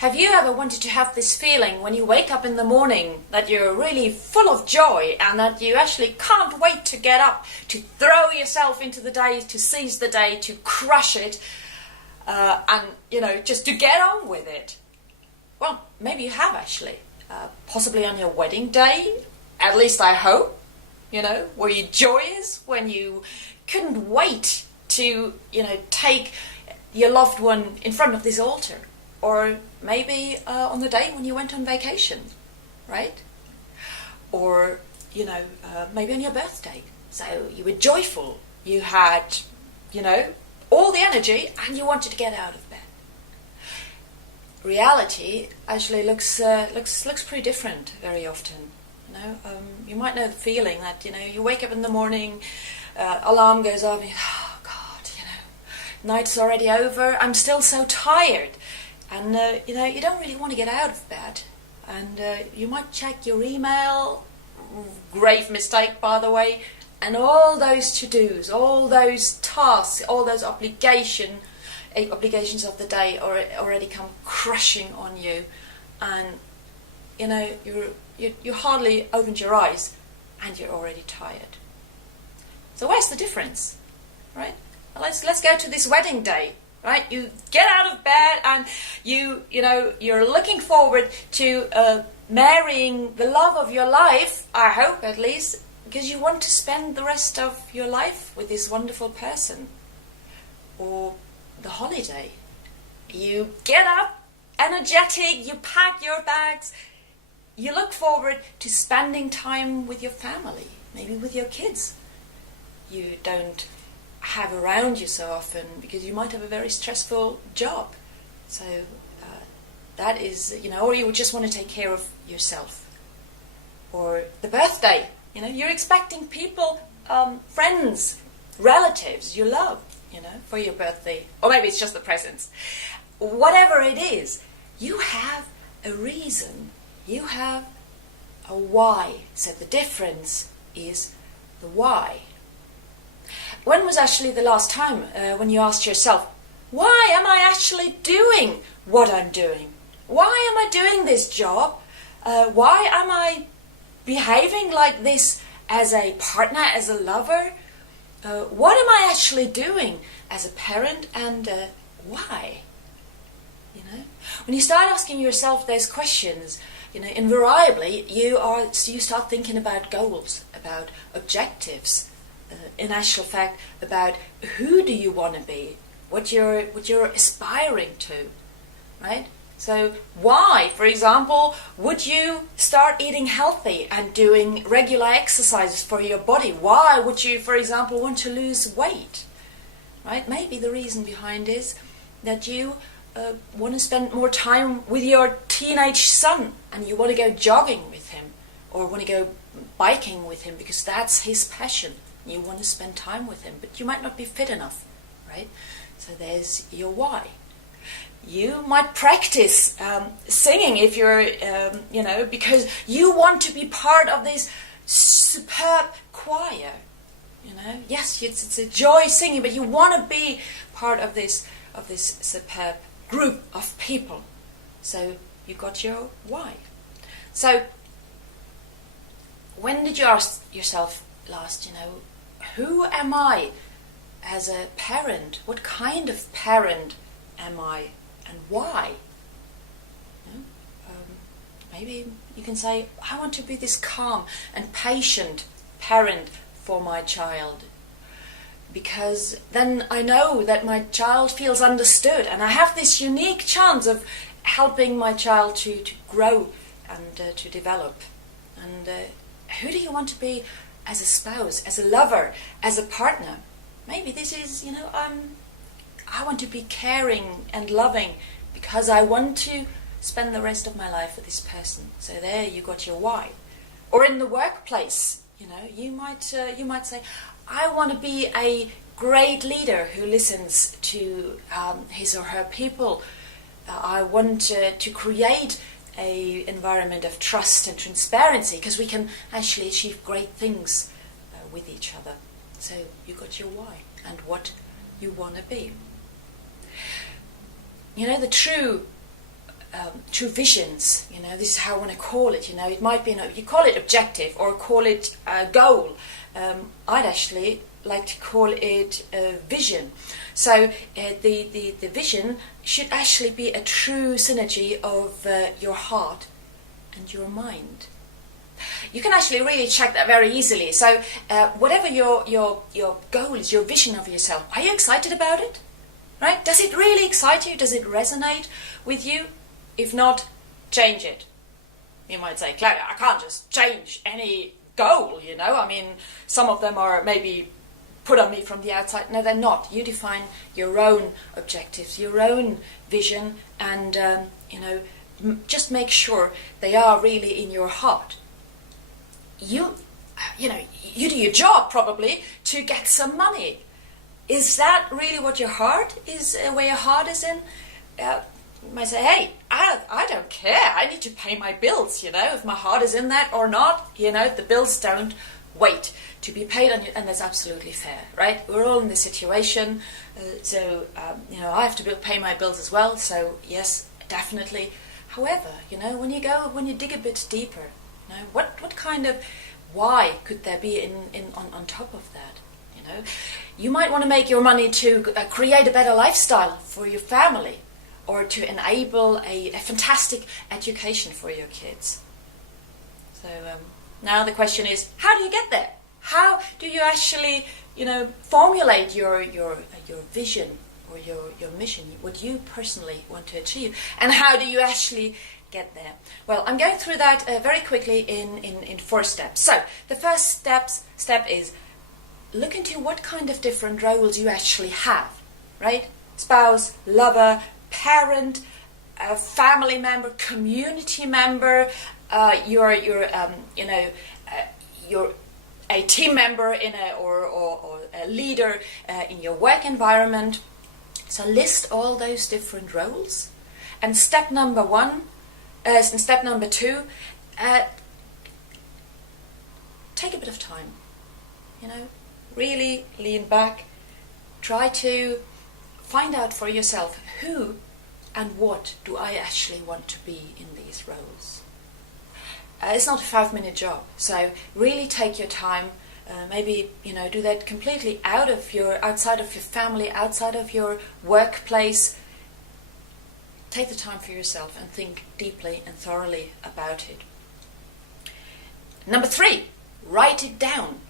Have you ever wanted to have this feeling when you wake up in the morning that you're really full of joy and that you actually can't wait to get up, to throw yourself into the day, to seize the day, to crush it, and, just to get on with it? Well, maybe you have actually. Possibly on your wedding day, at least I hope. Were you joyous when you couldn't wait to, take your loved one in front of this altar? Or maybe on the day when you went on vacation, right? Or, maybe on your birthday. So you were joyful. You had, all the energy and you wanted to get out of bed. Reality actually looks pretty different very often. You might know the feeling that, you wake up in the morning, alarm goes off, and oh God, night's already over, I'm still so tired. And, you don't really want to get out of bed. And you might check your email, grave mistake, by the way, and all those to-dos, all those tasks, all those obligations of the day already come crushing on you. And, you hardly opened your eyes and you're already tired. So where's the difference, right? Well, let's go to this wedding day. Right, you get out of bed and you're looking forward to marrying the love of your life, I hope at least, because you want to spend the rest of your life with this wonderful person. Or the holiday. You get up, energetic, you pack your bags, you look forward to spending time with your family, maybe with your kids. You don't have around you so often because you might have a very stressful job. So that is, or you just want to take care of yourself. Or the birthday, you're expecting people, friends, relatives you love, for your birthday. Or maybe it's just the presents. Whatever it is, you have a reason. You have a why. So the difference is the why. When was actually the last time when you asked yourself, why am I actually doing what I'm doing? Why am I doing this job? Why am I behaving like this as a partner, as a lover? What am I actually doing as a parent, and why? When you start asking yourself those questions, invariably you start thinking about goals, about objectives. In actual fact, about who do you want to be, what you're aspiring to, right? So why, for example, would you start eating healthy and doing regular exercises for your body? Why would you, for example, want to lose weight, right? Maybe the reason behind is that you want to spend more time with your teenage son and you want to go jogging with him or want to go biking with him because that's his passion. You want to spend time with him, but you might not be fit enough, right? So there's your why. You might practice singing if you're, because you want to be part of this superb choir. Yes, it's a joy singing, but you want to be part of this superb group of people. So you got your why. So when did you ask yourself last, who am I as a parent? What kind of parent am I, and why? Maybe you can say, I want to be this calm and patient parent for my child, because then I know that my child feels understood and I have this unique chance of helping my child to grow and to develop. And who do you want to be as a spouse, as a lover, as a partner? Maybe this is, I want to be caring and loving because I want to spend the rest of my life with this person. So there you got your why. Or in the workplace, you might say, I want to be a great leader who listens to his or her people. I want to create an environment of trust and transparency because we can actually achieve great things with each other. So you got your why and what you want to be. The true true visions. This is how I want to call it. It might be, you call it objective or call it a goal. I'd actually like to call it a vision. So the vision should actually be a true synergy of your heart and your mind. You can actually really check that very easily. So whatever your goal is, your vision of yourself, are you excited about it? Right? Does it really excite you? Does it resonate with you? If not, change it. You might say, Claudia, I can't just change any goal, I mean, some of them are maybe put on me from the outside. No, they're not. You define your own objectives, your own vision, and, just make sure they are really in your heart. You do your job probably to get some money. Is that really what your heart is, where your heart is in? You might say, hey, I don't care. I need to pay my bills, if my heart is in that or not. The bills don't wait to be paid on you, and that's absolutely fair, right? We're all in this situation, so I have to pay my bills as well. So yes, definitely. However, when you dig a bit deeper, what kind of why could there be on top of that? You might want to make your money to create a better lifestyle for your family, or to enable a fantastic education for your kids. So now the question is, how do you get there? How do you actually, formulate your vision or your mission, what you personally want to achieve, and how do you actually get there? Well, I'm going through that very quickly in 4 steps. So the first step is look into what kind of different roles you actually have, right? Spouse, lover, parent, family member, community member, you're a team member or a leader in your work environment. So list all those different roles. And step number 2, take a bit of time. Really lean back. Try to find out for yourself who and what do I actually want to be in these roles. It's not a 5-minute job, so really take your time. Maybe do that completely outside of your family, outside of your workplace. Take the time for yourself and think deeply and thoroughly about it. Number 3, write it down.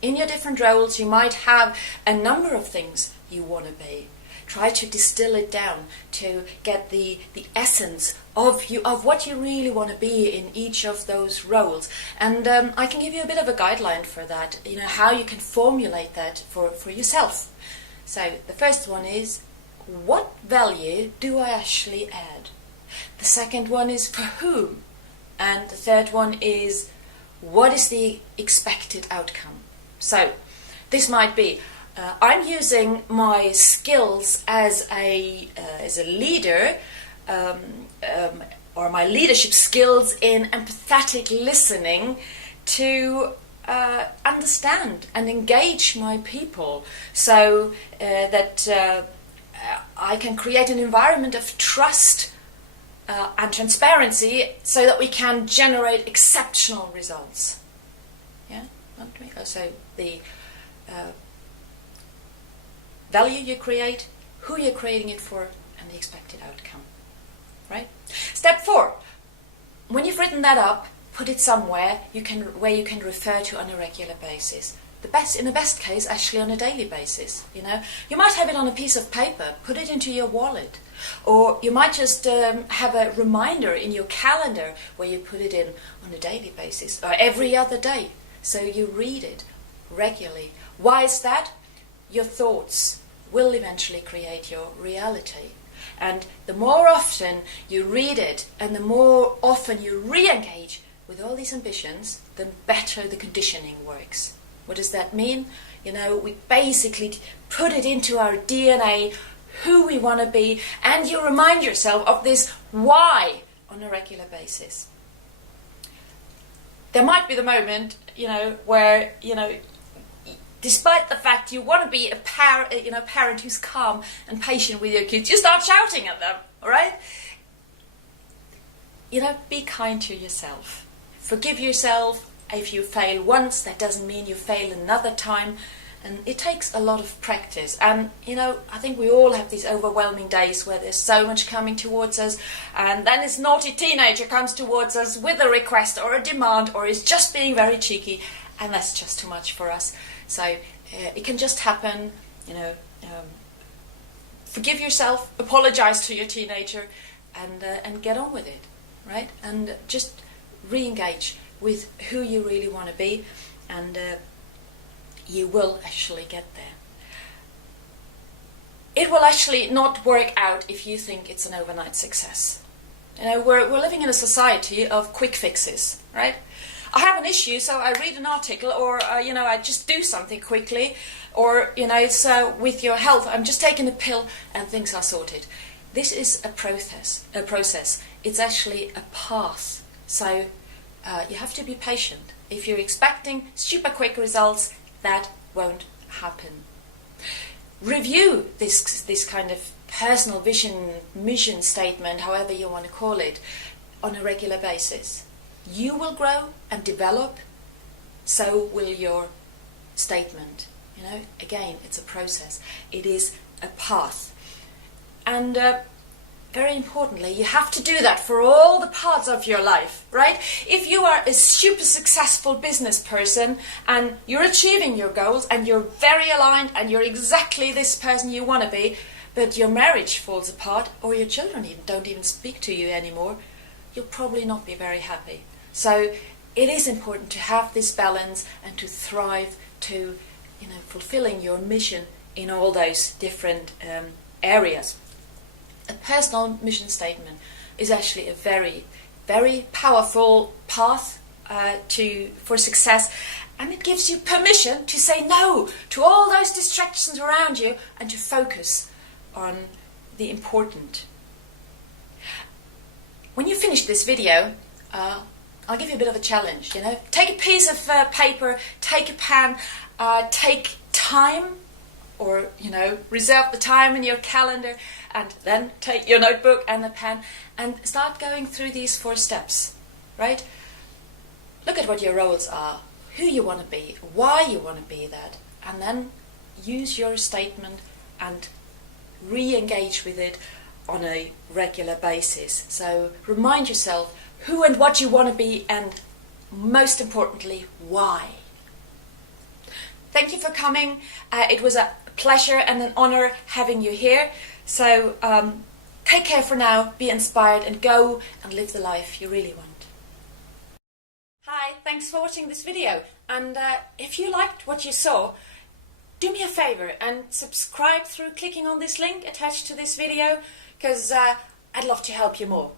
In your different roles, you might have a number of things you want to be. Try to distill it down to get the essence of what you really want to be in each of those roles. And I can give you a bit of a guideline for that, how you can formulate that for yourself. So the first one is, what value do I actually add? The second one is, for whom? And the third one is, what is the expected outcome? So this might be, I'm using my skills as a leader, or my leadership skills in empathetic listening to understand and engage my people, so that I can create an environment of trust and transparency, so that we can generate exceptional results. Yeah, so the value you create, who you're creating it for, and the expected outcome. Right? Step 4. When you've written that up, put it somewhere where you can refer to on a regular basis. In the best case, actually on a daily basis. You might have it on a piece of paper. Put it into your wallet, or you might just have a reminder in your calendar where you put it in on a daily basis or every other day, so you read it regularly. Why is that? Your thoughts will eventually create your reality. And the more often you read it and the more often you re-engage with all these ambitions, the better the conditioning works. What does that mean? We basically put it into our DNA, who we want to be, and you remind yourself of this why on a regular basis. There might be the moment, where, despite the fact you want to be a parent who's calm and patient with your kids, you start shouting at them, all right? be kind to yourself. Forgive yourself. If you fail once, that doesn't mean you fail another time. And it takes a lot of practice. And, I think we all have these overwhelming days where there's so much coming towards us. And then this naughty teenager comes towards us with a request or a demand, or is just being very cheeky. And that's just too much for us. So it can just happen, forgive yourself, apologize to your teenager, and get on with it, right? And just re-engage with who you really want to be, and you will actually get there. It will actually not work out if you think it's an overnight success. We're living in a society of quick fixes, right? I have an issue, so I read an article, or I just do something quickly, or so with your health, I'm just taking a pill and things are sorted. This is a process. It's actually a path. So you have to be patient. If you're expecting super quick results, that won't happen. Review this kind of personal vision, mission statement, however you want to call it, on a regular basis. You will grow and develop, so will your statement. Again, it's a process. It is a path. And very importantly, you have to do that for all the parts of your life, right? If you are a super successful business person and you're achieving your goals and you're very aligned and you're exactly this person you want to be, but your marriage falls apart or your children don't even speak to you anymore, you'll probably not be very happy. So it is important to have this balance and to thrive to, fulfilling your mission in all those different areas. A personal mission statement is actually a very, very powerful path for success, and it gives you permission to say no to all those distractions around you and to focus on the important. When you finish this video, I'll give you a bit of a challenge. Take a piece of paper, take a pen, take time, or reserve the time in your calendar, and then take your notebook and a pen and start going through these 4 steps, right? Look at what your roles are, who you want to be, why you want to be that, and then use your statement and re-engage with it on a regular basis. So remind yourself who and what you want to be, and most importantly, why. Thank you for coming. It was a pleasure and an honor having you here. So take care for now, be inspired, and go and live the life you really want. Hi, thanks for watching this video. And if you liked what you saw, do me a favor and subscribe through clicking on this link attached to this video, because I'd love to help you more.